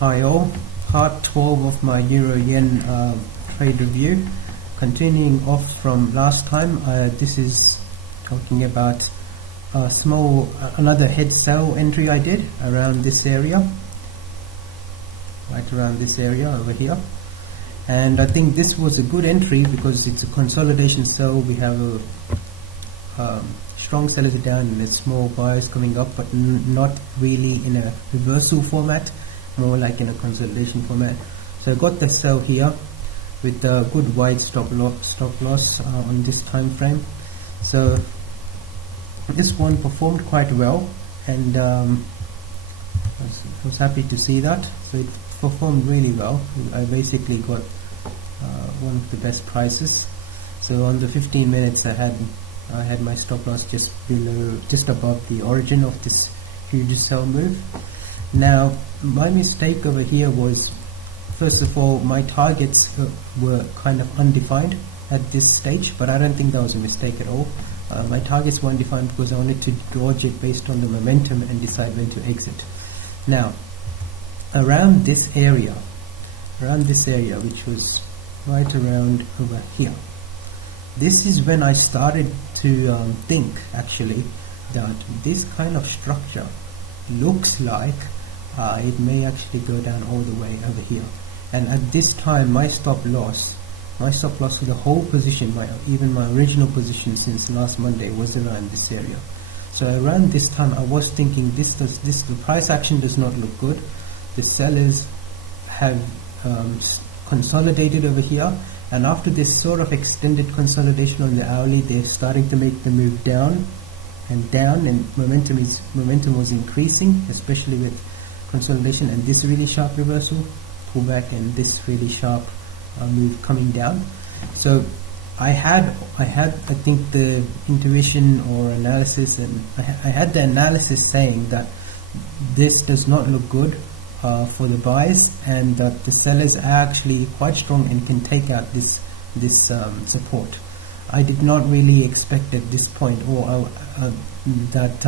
Hi all, part 12 of my Euro Yen trade review. Continuing off from last time, this is talking about another head sell entry I did around this area, right around this area over here. And I think this was a good entry because it's a consolidation sell. We have a strong sellers down and a small buyers coming up, but not really in a reversal format, more like in a consolidation format. So I got the sell here with a good wide stop loss on this time frame. So this one performed quite well, and I was happy to see that. So it performed really well. I basically got one of the best prices. So on the 15 minutes I had my stop loss just above the origin of this huge sell move. Now my mistake over here was, first of all, my targets were kind of undefined at this stage, but I don't think that was a mistake at all. My targets were undefined because I wanted to gauge it based on the momentum and decide when to exit. Now around this area, which was right around over here, this is when I started to think actually that this kind of structure looks like it may actually go down all the way over here. And at this time my stop loss for the whole position, even my original position since last Monday, was around this area. So around this time I was thinking the price action does not look good. The sellers have consolidated over here, and after this sort of extended consolidation on the hourly, they're starting to make the move down, and momentum was increasing, especially with consolidation and this really sharp reversal pullback and this really sharp move coming down. So I think the intuition or analysis, and I had the analysis saying that this does not look good for the buyers, and that the sellers are actually quite strong and can take out this support. I did not really expect at this point, or that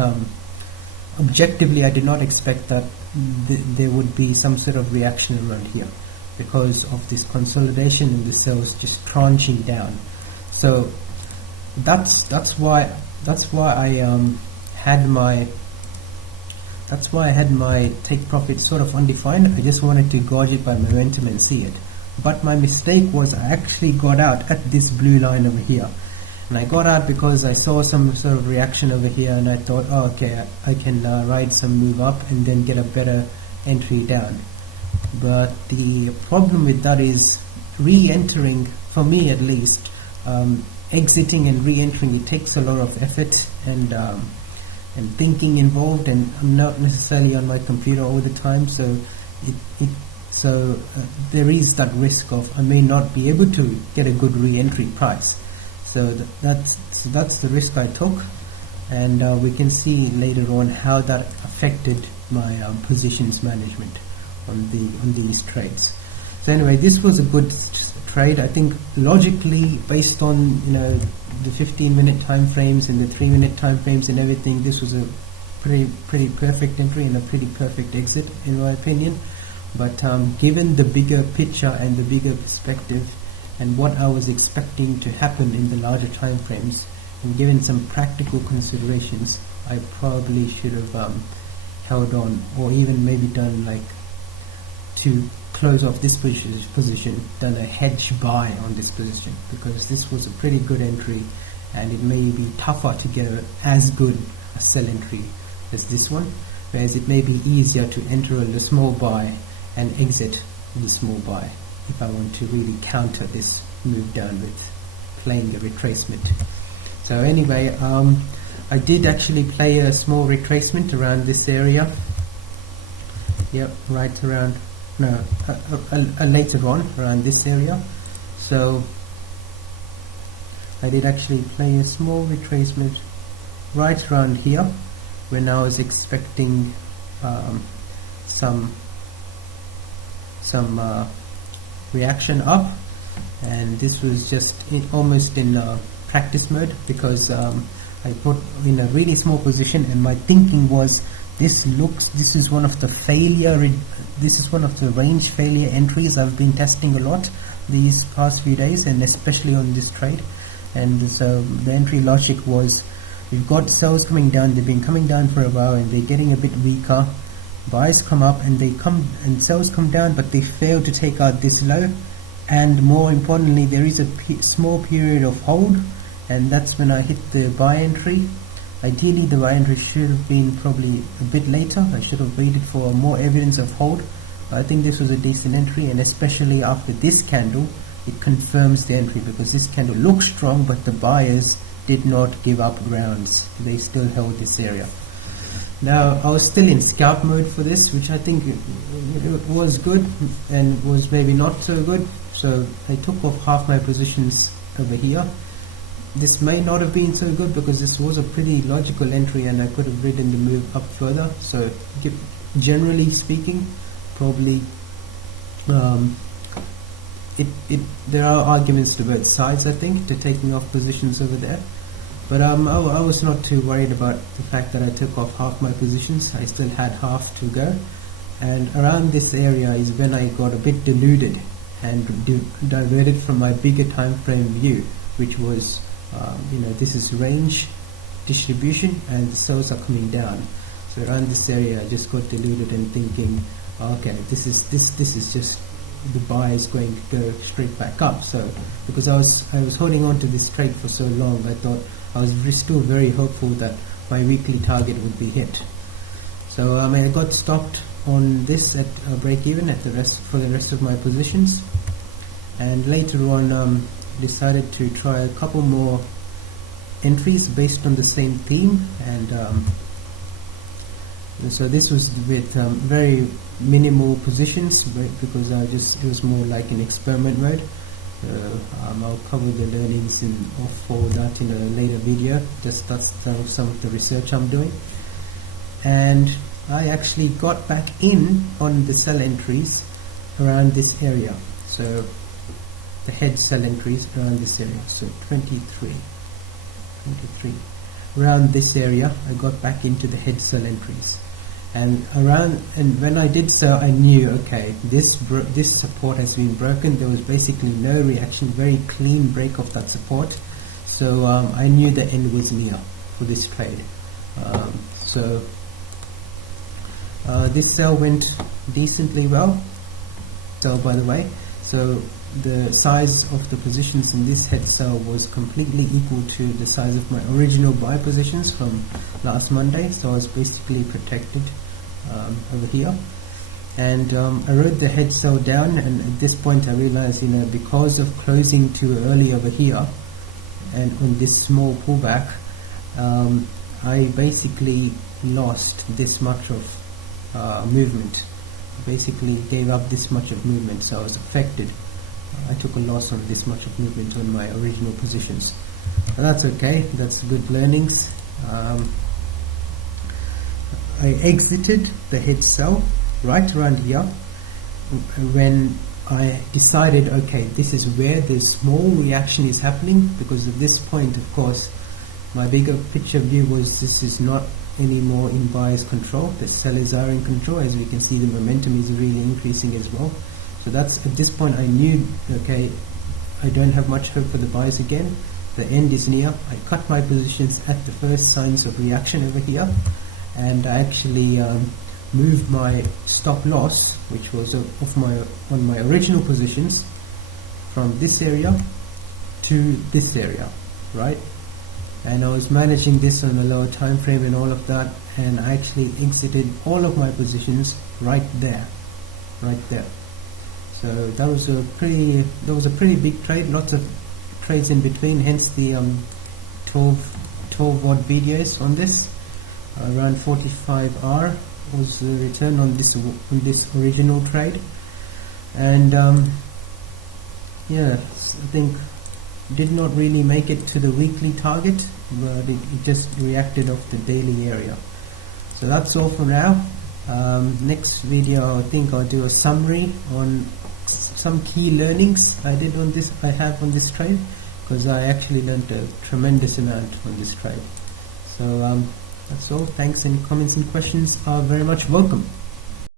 objectively I did not expect that there would be some sort of reaction around here because of this consolidation and the sales just tranching down. So that's why I had my take profit sort of undefined. I just wanted to gauge it by momentum and see it. But my mistake was I actually got out at this blue line over here. And I got out because I saw some sort of reaction over here, and I thought, oh, okay, I can ride some move up and then get a better entry down. But the problem with that is re-entering, for me at least, exiting and re-entering, it takes a lot of effort and thinking involved, and I'm not necessarily on my computer all the time, so there is that risk of I may not be able to get a good re-entry price. So that's the risk I took, and we can see later on how that affected my positions management on these trades. So anyway, this was a good trade. I think logically, based on the 15-minute time frames and the 3-minute time frames and everything, this was a pretty perfect entry and a pretty perfect exit in my opinion. But given the bigger picture and the bigger perspective and what I was expecting to happen in the larger time frames, and given some practical considerations, I probably should have held on, or even maybe done, like, to close off this position, done a hedge buy on this position, because this was a pretty good entry and it may be tougher to get as good a sell entry as this one, whereas it may be easier to enter a small buy and exit the small buy if I want to really counter this move down with playing a retracement. So anyway, I did actually play a small retracement around this area. Yep, right around, no, later on around this area. So I did actually play a small retracement right around here when I was expecting some reaction up, and this was just almost in practice mode, because I put in a really small position and my thinking was this is one of the this is one of the range failure entries I've been testing a lot these past few days, and especially on this trade. And so the entry logic was, we've got sells coming down, they've been coming down for a while and they're getting a bit weaker. Buys come up and sells come down, but they fail to take out this low, and more importantly there is a small period of hold, and that's when I hit the buy entry. Ideally the buy entry should have been probably a bit later. I should have waited for more evidence of hold. I think this was a decent entry, and especially after this candle it confirms the entry, because this candle looks strong but the buyers did not give up grounds. They still held this area. Now I was still in scalp mode for this, which I think it was good and was maybe not so good, so I took off half my positions over here. This may not have been so good because this was a pretty logical entry and I could have ridden the move up further. So generally speaking, probably there are arguments to both sides, I think, to taking off positions over there. But I was not too worried about the fact that I took off half my positions. I still had half to go, and around this area is when I got a bit deluded and diverted from my bigger time frame view, which was this is range distribution and the sells are coming down. So around this area I just got deluded and thinking, okay, this is just the buy is going to go straight back up. So because I was holding on to this trade for so long, I thought I was still very hopeful that my weekly target would be hit. So I got stopped on this at break even for the rest of my positions, and later on decided to try a couple more entries based on the same theme, and so this was with very minimal positions, because it was more like an experiment mode. I'll cover the learnings for that in a later video. Just that's some of the research I'm doing. And I actually got back in on the sell entries around this area. So the head sell entries around this area. So 23. Around this area, I got back into the head sell entries. And when I did so, I knew, okay, this support has been broken. There was basically no reaction, very clean break of that support. So I knew the end was near for this trade. This sell went decently well. So by the way, so the size of the positions in this head sell was completely equal to the size of my original buy positions from last Monday, so I was basically protected over here. And I wrote the head sell down, and at this point I realized, because of closing too early over here and on this small pullback, I basically lost this much of movement. Basically gave up this much of movement, so I was affected. I took a loss on this much of movement on my original positions. And that's okay, that's good learnings. I exited the head sell right around here when I decided, okay, this is where the small reaction is happening, because at this point, of course, my bigger picture view was this is not anymore in buyer's control. The sellers are in control. As we can see, the momentum is really increasing as well. So that's, at this point I knew, okay, I don't have much hope for the buyers again. The end is near. I cut my positions at the first signs of reaction over here, and I actually moved my stop loss, which was on my original positions, from this area to this area, right? And I was managing this on a lower time frame and all of that, and I actually exited all of my positions right there. So that was a pretty big trade, lots of trades in between, hence the 12 watt videos on this. Around 45R was the return on this original trade, and yeah, I think did not really make it to the weekly target, but it just reacted off the daily area. So that's all for now. Next video I think I'll do a summary on some key learnings I have on this trade, because I actually learned a tremendous amount on this trade. So that's all. Thanks, and comments and questions are very much welcome.